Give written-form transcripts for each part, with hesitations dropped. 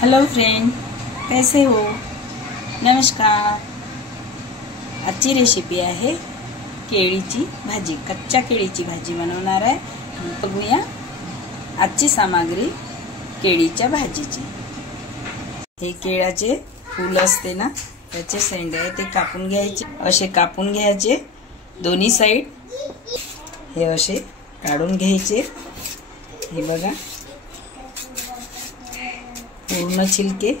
Hello friend, कैसे हो? नमस्कार। आजची रेसिपी आहे केळीची भाजी। कच्च्या केळीची भाजी बनवणार आहे। बघूया आजची सामग्री केळीच्या भाजीची। हे केळाचे फूल असते ना, त्याचे शेंडे आहे ते कापून घ्यायचे। असे कापून घ्यायचे दोन्ही साइड। हे असे काढून घ्यायचे। हे बघा पूर्ण छिलके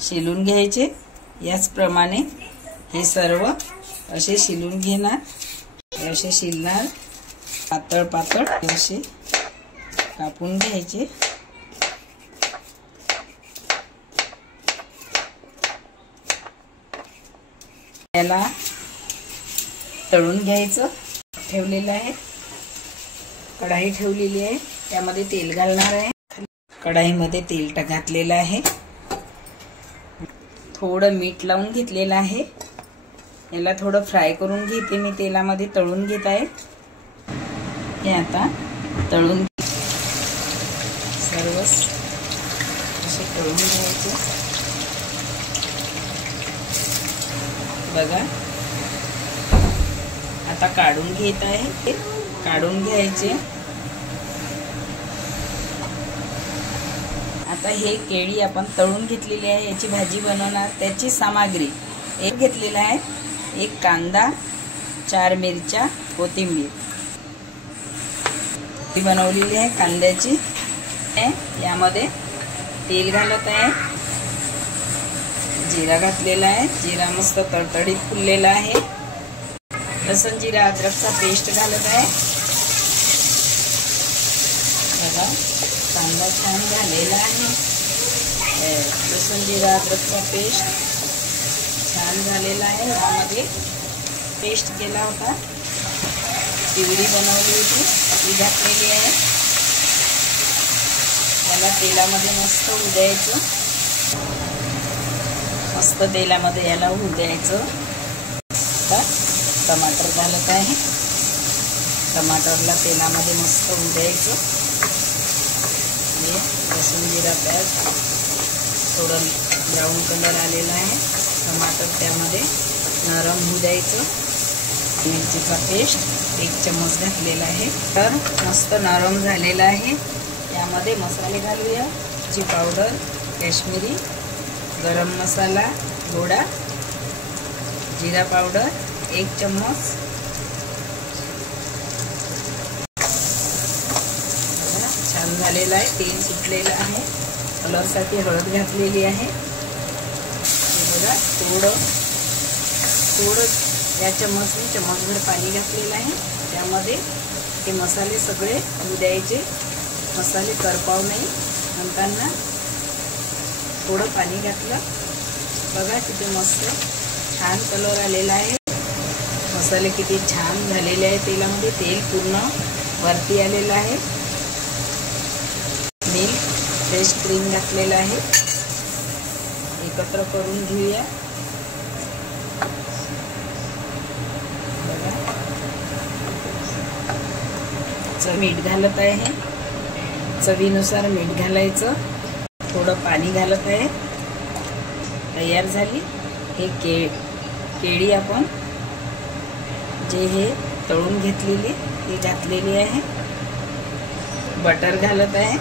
शिलून घ्यायचे। याचप्रमाणे हे सर्व असे शिलून घेणार। असे शिलणार पातळ पातळ असे कापून घ्यायचे। याला तळून घ्यायचं। ठेवलेलं आहे, कढाई ठेवलेली आहे, त्यामध्ये तेल घालणार आहे। कढाईमध्ये तेल घातलेलं आहे, थोडं मीठ लावून घेतलेलं आहे। याला थोडं फ्राय करून घेते मी, तेलामध्ये तळून घेत आहे। हे आता तळून सर्व असे तळून घ्यायचे। बघा आता काढून घेत आहे, काढून घ्यायचे। आता हे केळी आपण तळून घेतलेली आहे, याची भाजी बनवणार। त्याची सामग्री एक घेतलेला आहे, एक कांदा, 4 मिरच्या, कोथिंबीर ती बनवलेली आहे कांद्याची। यामध्ये तेल घालत आहे, जिरा घातलेला आहे। जिरा मस्त तडतडीत फुललेला आहे। लसूण जिरा अद्रकचा पेस्ट घालत आहे। बघा कांदा छान झालेला आहे। लसूण जिरा अद्रकचा पेस्ट छान झालेला आहे। यामध्ये पेस्ट केला होता, पिवरी बनवली होती ती घातलेली आहे। याला तेलामध्ये मस्त होऊ द्यायचं, मस्त तेलामध्ये याला होऊ द्यायचं। टमाटर घालत आहे, टमाटरला तेलामध्ये मस्त होऊ द्यायचं। लसूण जिरा पेस्ट थोडं ब्राऊन कलर आलेला आहे, टमाटर त्यामध्ये नरम होऊ द्यायचं। मिरचीचा पेस्ट 1 चम्मच घातलेला आहे, तर मस्त नरम झालेला आहे। यामध्ये मसाले घालूया। मिरची पावडर, काश्मीरी गरम मसाला थोडा, जिरा पावडर 1 चम्मच, छान झालेला आहे। तेल सुटलेलं आहे। कलरसाठी हळद घातलेली आहे। बघा थोडं या चम्मचभर पाणी घातलेलं आहे। त्यामध्ये हे मसाले सगळे होऊ द्यायचे, मसाले करपाव नाही म्हणताना थोडं पाणी घातलं। बघा किती मस्त छान कलर आलेला आहे। मसाले किती छान झालेले आहे, तेलामध्ये तेल पूर्ण वरती आलेलं आहे। मिल्क फ्रेश क्रीम घातलेला आहे। एकत्र करून घेऊया। बघा मीठ घालत आहे, चवीनुसार मीठ घालायचं। थोडं पाणी घालत आहे। तयार झाली हे केळी आपण जे हे तळून घेतलेली ती घातलेली आहे। बटर घालत आहे,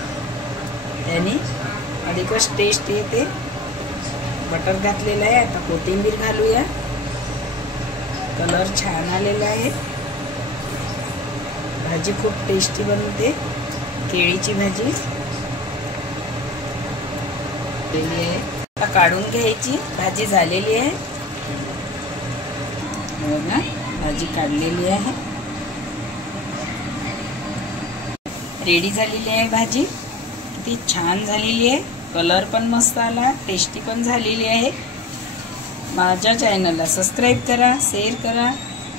त्याने अधिकच टेस्ट येते। बटर घातलेलं आहे। आता कोथिंबीर घालूया। कलर छान आलेला आहे। भाजी खूप टेस्टी बनते, केळीची भाजी झालेली आहे। आता काढून घ्यायची, भाजी झालेली आहे। बघा भाजी काढलेली आहे, रेडी झालेली आहे भाजी। किती छान झालेली आहे, कलर पण मस्त आला, टेस्टी पण झालेली आहे। माझ्या चॅनलला सबस्क्राईब करा, शेअर करा,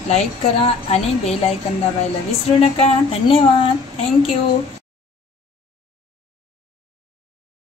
लाईक करा आणि बेल आयकॉन दाबायला विसरू नका। धन्यवाद, थँक्यू।